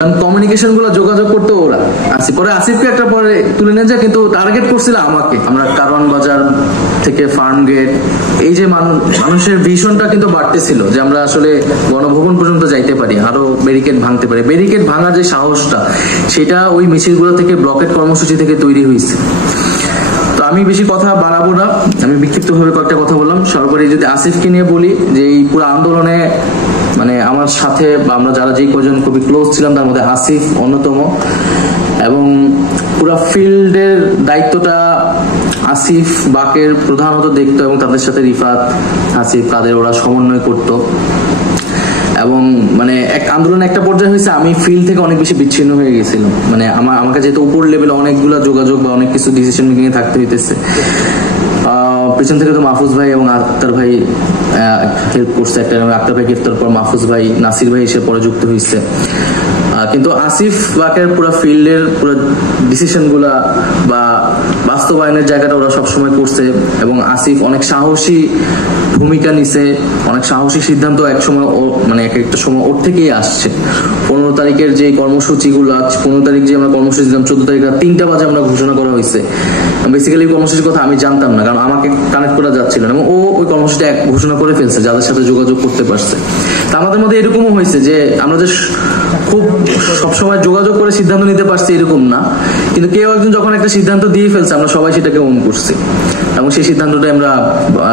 Communication গুলো যোগাযোগ করতে ওরা আসি পরে আসিফকে একটা পরে তুলে নিয়ে যায়, কিন্তু টার্গেট করছিল আমাকে। আমরা কারওয়ান বাজার থেকে ফার্ম গেট, এই যে মানুষের ভীষণটা কিন্তু বাড়তেছিল যে আমরা আসলে গণভবন পর্যন্ত যাইতে পারি, আরো ব্যারিকেড ভাঙতে পারি। ব্যারিকেড ভাঙার যে সাহসটা, সেটা ওই মিছিলগুলো থেকে, ব্লকেট কর্মসূচি থেকে তৈরি হয়েছে। তো আমি বেশি কথা বাড়াবো না, আমি বিক্ষিপ্তভাবে কয়েকটা কথা বললাম। সর্বোপরি যদি আসিফকে নিয়ে বলি, যে এই পুরো আন্দোলনে মানে আমার সাথে বা আমরা যারা যেই কজন খুবই ক্লোজ ছিলাম, তার মধ্যে আসিফ অন্যতম, এবং পুরো ফিল্ডের দায়িত্বটা আসিফ বাকের প্রধানত দেখতো, এবং তাদের সাথে রিফাত, আসিফ, কাদের ওরা সমন্বয় করতো। এবং মানে এক আন্দোলন একটা পর্যায়ে হয়েছে আমি ফিল্ড থেকে অনেক বেশি বিচ্ছিন্ন হয়ে গেছিলাম। মানে আমাকে যেহেতু উপর লেভেলে অনেকগুলো যোগাযোগ বা অনেক কিছু ডিসিশন মেকিং এ থাকতে হইতেছে, পেছন থেকে তো মাহফুজ ভাই এবং আক্তার ভাই হেল্প করছে একটা, আক্তার ভাই গ্রেফতার পর মাহফুজ ভাই, নাসির ভাই এসে পরে যুক্ত হয়েছে। কিন্তু আসিফ বাকের পুরো ফিল্ডের পুরো ডিসিশন গুলা বা বাস্তবায়নের জায়গাটা ওরা সবসময় করছে, এবং আসিফ অনেক সাহসী ভূমিকা নিছে, অনেক সাহসী সিদ্ধান্ত এক সময় মানে এক একটা সময় ওর থেকেই আসছে। 15 তারিখের যে কর্মসূচি গুলো, 15 তারিখ যে আমরা কর্মসূচি দিলাম, 14 তারিখ 3টা বাজে আমরা ঘোষণা করা হয়েছে। বেসিক্যালি কর্মসূচির কথা আমি জানতাম না, কারণ আমাকে কানেক্ট করা যাচ্ছিল না, এবং ও ওই কর্মসূচিটা ঘোষণা করে ফেলছে যাদের সাথে যোগাযোগ করতে পারছে। তা আমাদের মধ্যে এরকমও হয়েছে যে আমরা যে খুব সবসময় যোগাযোগ করে সিদ্ধান্ত নিতে পারছি এরকম না, কিন্তু কেউ একজন যখন একটা সিদ্ধান্ত দিয়ে ফেলছে, আমরা সবাই সেটাকে ওন করছি, এবং সেই সিদ্ধান্তটা আমরা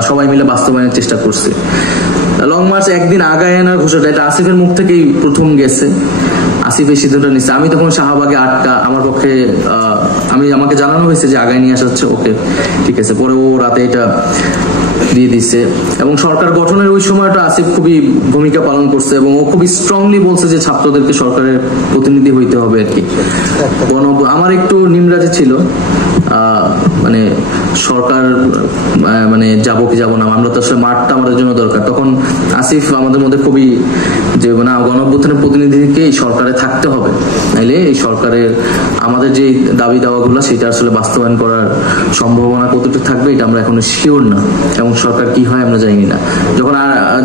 সবাই মিলে বাস্তবায়নের চেষ্টা করছি। লং মার্চ একদিন আগায় আনার ঘোষণা, এটা আসিফের মুখ থেকেই প্রথম গেছে। আসিফ এই সিদ্ধান্ত নিচ্ছে, আমি তখন শাহবাগে আটকা, আমার পক্ষে আমাকে জানানো হয়েছে যে আগায় নিয়ে আসা হচ্ছে, ওকে ঠিক আছে। পরে ও রাতে এটা দিয়ে দিচ্ছে, এবং সরকার গঠনের ওই সময়টা আসিফ খুবই ভূমিকা পালন করছে, এবং ও খুবই স্ট্রংলি বলছে যে ছাত্রদেরকে সরকারের প্রতিনিধি হইতে হবে আর কি। আমার একটু নিমরাজি ছিল মানে সরকার মানে যাবো কি যাবো না, আমরা তো আসলে মাঠটা আমাদের জন্য দরকার। তখন আসিফ আমাদের মধ্যে খুবই যে না, গণঅভ্যুত্থানের প্রতিনিধিকে সরকারে থাকতে হবে, নাইলে এই সরকারের আমাদের যে দাবি দাওয়াগুলো সেটা আসলে বাস্তবায়ন করার সম্ভাবনা কতটুকু থাকবে এটা আমরা এখনো শিওর না, এবং সরকার কি হয় আমরা জানি না।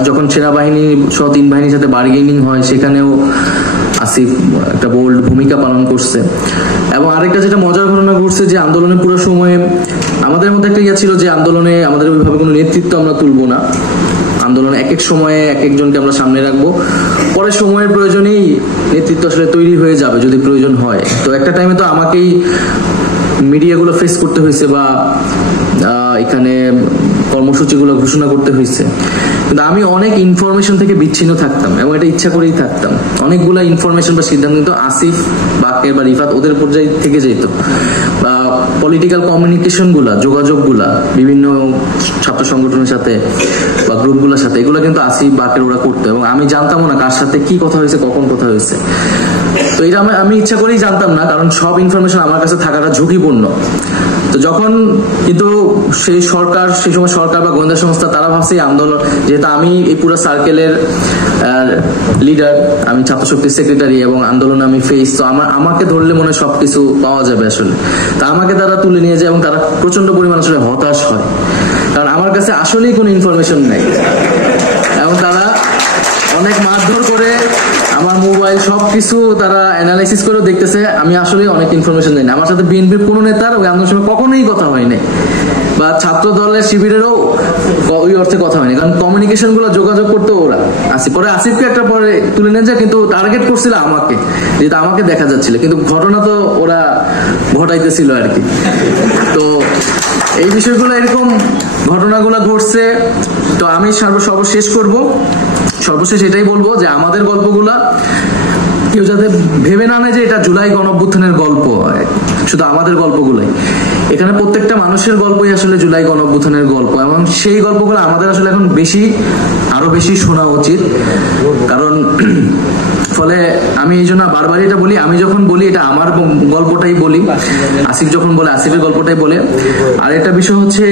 যখন সেনাবাহিনী সহ 3 বাহিনীর সাথে বার্গেনিং হয়, সেখানেও আসিফ একটা বোল্ড ভূমিকা পালন করছে। এবং আরেকটা যেটা মজার ঘটনা ঘটছে, যে আন্দোলনের পুরো সময়ে আমাদের মধ্যে একটা ইয়ে ছিল যে আন্দোলনে আমাদের ওইভাবে কোনো নেতৃত্ব আমরা তুলবো না, আন্দোলনে এক এক সময়ে এক একজনকে আমরা সামনে রাখবো, পরে সময়ের প্রয়োজনেই নেতৃত্ব আসলে তৈরি হয়ে যাবে যদি প্রয়োজন হয়। তো একটা টাইমে তো আমাকেই মিডিয়াগুলো ফেস করতে হয়েছে, বা এখানে কর্মসূচিগুলো ঘোষণা করতে হয়েছে, কিন্তু আমি অনেক ইনফরমেশন থেকে বিচ্ছিন্ন থাকতাম, এবং এটা ইচ্ছা করেই থাকতাম। অনেকগুলা ইনফরমেশন বা সিদ্ধান্ত কিন্তু আসিফ বাকের বা রিফাত ওদের পর্যায়ে থেকে যেত, বা পলিটিক্যাল কমিউনিকেশন গুলা, যোগাযোগ গুলা বিভিন্ন ছাত্র সংগঠনের সাথে বা গ্রুপগুলোর সাথে, এগুলো কিন্তু আসিফ বাকের ওরা করতো, এবং আমি জানতাম না কার সাথে কি কথা হয়েছে, কখন কথা হয়েছে। তো এটা আমি ইচ্ছা করেই জানতাম না, কারণ সব ইনফরমেশন আমার কাছে থাকাটা ঝুঁকিপূর্ণ। তো যখন কিন্তু সেই সময় সরকার বা গোয়েন্দা সংস্থা তারা ভাবছে আন্দোলন, যেহেতু আমি এই পুরো সার্কেলের লিডার, আমি ছাত্র শক্তির সেক্রেটারি, এবং আন্দোলনে আমি ফেস, তো আমাকে ধরলে মনে হয় সবকিছু পাওয়া যাবে আসলে। তা আমাকে তারা তুলে নিয়ে যায়, এবং তারা প্রচন্ড পরিমাণ আসলে হতাশ হয়, কারণ আমার কাছে আসলেই কোনো ইনফরমেশন নেই, এবং তারা অনেক মারধর করে আমার মোবাইল সবকিছু তারা অ্যানালাইসিস করে দেখতেছে আমি আসলে অনেক ইনফরমেশন জানি না। আমার সাথে বিএনপির কোনো নেতার ওই আন্দোলনের সময় কখনোই কথা হয়নি, বা ছাত্র দলের শিবিরেরও ওই অর্থে কথা হয়নি, কারণ কমিউনিকেশন গুলো যোগাযোগ করতো ওরা। পরে আসিফকে একটা পরে তুলে নিয়ে যায়, কিন্তু টার্গেট করছিল আমাকে, যেটা আমাকে দেখা যাচ্ছিল, কিন্তু ঘটনা তো ওরা ঘটাইতেছিল আর কি। তো এই বিষয়গুলো, এরকম ঘটনাগুলো ঘটছে। তো আমি সর্বশেষ এটাই বলবো যে আমাদের গল্পগুলা কেউ যাতে ভেবে না নেয় যে এটা জুলাই গণঅভ্যুত্থানের গল্প, শুধু আমাদের গল্পগুলাই, এখানে প্রত্যেকটা মানুষের গল্পই আসলে জুলাই গণঅভ্যুত্থানের গল্প, এবং সেই গল্পগুলো আমাদের আসলে এখন আরো বেশি শোনা উচিত। কারণ ফলে আমি এই জন্য বারবারই এটা বলি, আমি যখন বলি এটা আমার গল্পটাই বলি, আসিফ যখন বলে আসিফের গল্পটাই বলে। আর একটা বিষয় হচ্ছে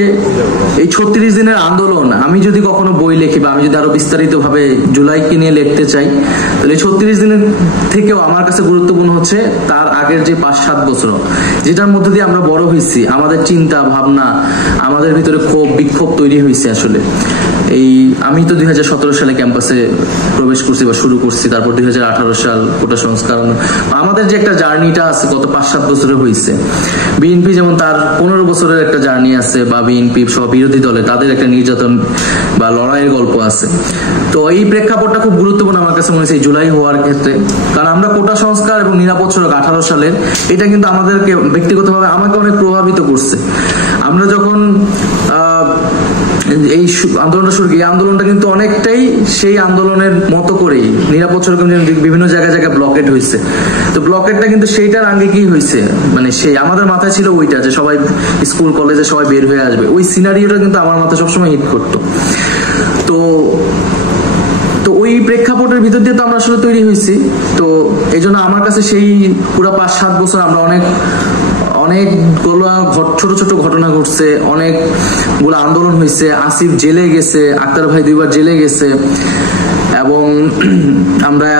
এই 36 দিনের আন্দোলন, আমি যদি কখনো বই লিখি বা আমি যদি আরো বিস্তারিত ভাবে জুলাইকে নিয়ে লিখতে চাই, তাহলে 36 দিনের থেকেও আমার কাছে গুরুত্বপূর্ণ হচ্ছে তার আগের যে 5-7 বছর, যেটার মধ্যে দিয়ে আমরা বড় হয়েছি, আমাদের চিন্তা ভাবনা, আমাদের ভিতরে বিক্ষোভ তৈরি হয়েছে। আসলে এই আমি তো 2017 সালে ক্যাম্পাসে প্রবেশ করছি বা শুরু করছি, তারপর 2018 18 সাল কোটা সংস্করণ, আমাদের যে একটা জার্নিটা আছে গত 5-7 বছরে হয়েছে। বিএনপি যেমন তার 15 বছরের একটা জার্নি আছে, বা বিএনপি সব বিরোধী দলে তাদের একটা নির্যাতন বা লড়াইয়ের গল্প আছে। তো এই প্রেক্ষাপটটা খুব গুরুত্বপূর্ণ আমার কাছে মনে হয়েছে জুলাই হওয়ার ক্ষেত্রে, কারণ আমরা কোটা সংস্কার এবং নিরাপদ সড়ক 18 সালের এটা কিন্তু আমাদেরকে ব্যক্তিগতভাবে আমাকে অনেক প্রভাবিত করছে। আমরা যখন এই আন্দোলনটা শুরু করি, এই আন্দোলনটা কিন্তু অনেকটাই সেই আন্দোলনের মতো করেই নিরাপদ সড়ক বিভিন্ন জায়গায় জায়গায় ব্লকেট হয়েছে। তো ব্লকেটটা কিন্তু সেইটার আগে কি হয়েছে, মানে সেই আমাদের মাথায় ছিল ওইটা যে সবাই স্কুল কলেজে সবাই বের হয়ে আসবে, ওই সিনারিওটা কিন্তু আমার মাথায় সবসময় হিট করতো। তো ওই প্রেক্ষাপটের ভিতর দিয়ে তো আমরা আসলে তৈরি হয়েছি। তো এই জন্য আমার কাছে সেই পুরো 5-7 বছর আমরা অনেকগুলো ছোট ছোট ঘটনা ঘটছে, অনেকগুলো আন্দোলন হয়েছে, আসিফ জেলে গেছে, আক্তার ভাই 2বার জেলে গেছে, এবং আমরা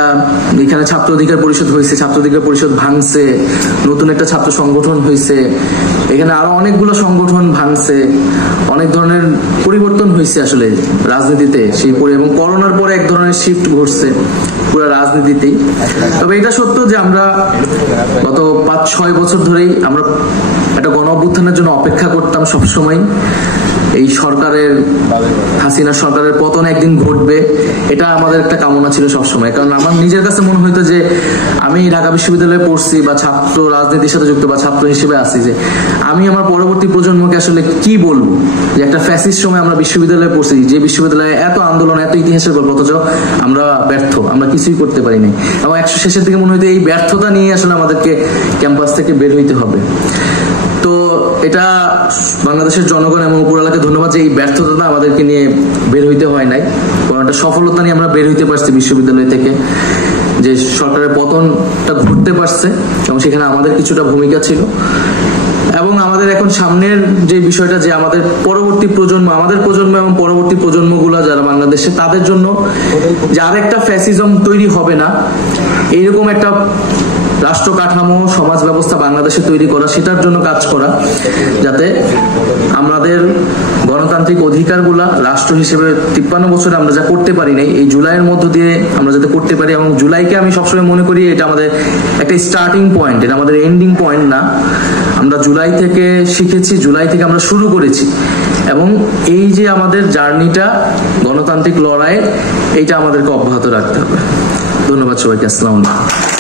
এখানে ছাত্র অধিকার পরিষদ হয়েছে, ছাত্র অধিকার পরিষদ ভাঙছে, নতুন একটা ছাত্র সংগঠন হয়েছে, এখানে আরো অনেকগুলো সংগঠন ভাঙছে, অনেক ধরনের পরিবর্তন হয়েছে আসলে রাজনীতিতে সেই পরে, এবং করোনার পরে এক ধরনের শিফট ঘটছে পুরো রাজনীতিতেই। তবে এটা সত্য যে আমরা গত 5-6 বছর ধরেই আমরা একটা গণ অভ্যুত্থানের জন্য অপেক্ষা করতাম সবসময়। এই সরকারের, হাসিনা সরকারের পতন একদিন ঘটবে, এটা আমাদের একটা কামনা ছিল সবসময়। কারণ আমার নিজের কাছে মনে হইতো যে আমি ঢাকা বিশ্ববিদ্যালয়ে পড়ছি বা ছাত্র রাজনীতির সাথে যুক্ত বা ছাত্র হিসেবে আছি, যে আমি আমার পরবর্তী প্রজন্মকে আসলে কি বলবো যে একটা ফ্যাসিস্ট সময় আমরা বিশ্ববিদ্যালয়ে পড়ছি, যে বিশ্ববিদ্যালয়ে এত আন্দোলন, এত ইতিহাসের গল্প, অথচ আমরা ব্যর্থ, আমরা কিছুই করতে পারিনি। এবং শেষের দিকে মনে হইতো এই ব্যর্থতা নিয়ে আসলে আমাদেরকে ক্যাম্পাস থেকে বের হইতে হবে। তো এটা বাংলাদেশের জনগণ এবং উপরওয়ালাকে ধন্যবাদ যে এই ব্যর্থতা আমাদেরকে নিয়ে বের হইতে হয় নাই, কারণ একটা সফলতা নিয়ে আমরা বের হইতে পারছি বিশ্ববিদ্যালয় থেকে, যে সরকারের পতনটা ঘটতে পারছে এবং সেখানে আমাদের কিছুটা ভূমিকা ছিল। এবং আমাদের এখন সামনের যে বিষয়টা, যে আমাদের পরবর্তী প্রজন্ম, আমাদের প্রজন্ম এবং পরবর্তী প্রজন্মগুলো যারা বাংলাদেশে, তাদের জন্য যে আরেকটা ফ্যাসিজম তৈরি হবে না, এইরকম একটা রাষ্ট্র কাঠামো, সমাজ ব্যবস্থা বাংলাদেশে তৈরি করা, সেটার জন্য কাজ করা, যাতে আমাদের গণতান্ত্রিক অধিকারগুলা রাষ্ট্র হিসেবে 53 বছরে আমরা যা করতে পারি নাই, এই জুলাইয়ের মধ্য দিয়ে আমরা যাতে করতে পারি। এবং জুলাইকে আমি সবসময় মনে করি এটা আমাদের একটা স্টার্টিং পয়েন্ট, এটা আমাদের এন্ডিং পয়েন্ট না। আমরা জুলাই থেকে শিখেছি, জুলাই থেকে আমরা শুরু করেছি, এবং এই যে আমাদের জার্নিটা গণতান্ত্রিক লড়াই, এইটা আমাদেরকে অব্যাহত রাখতে হবে। ধন্যবাদ সবাইকে। আসসালামু আলাইকুম।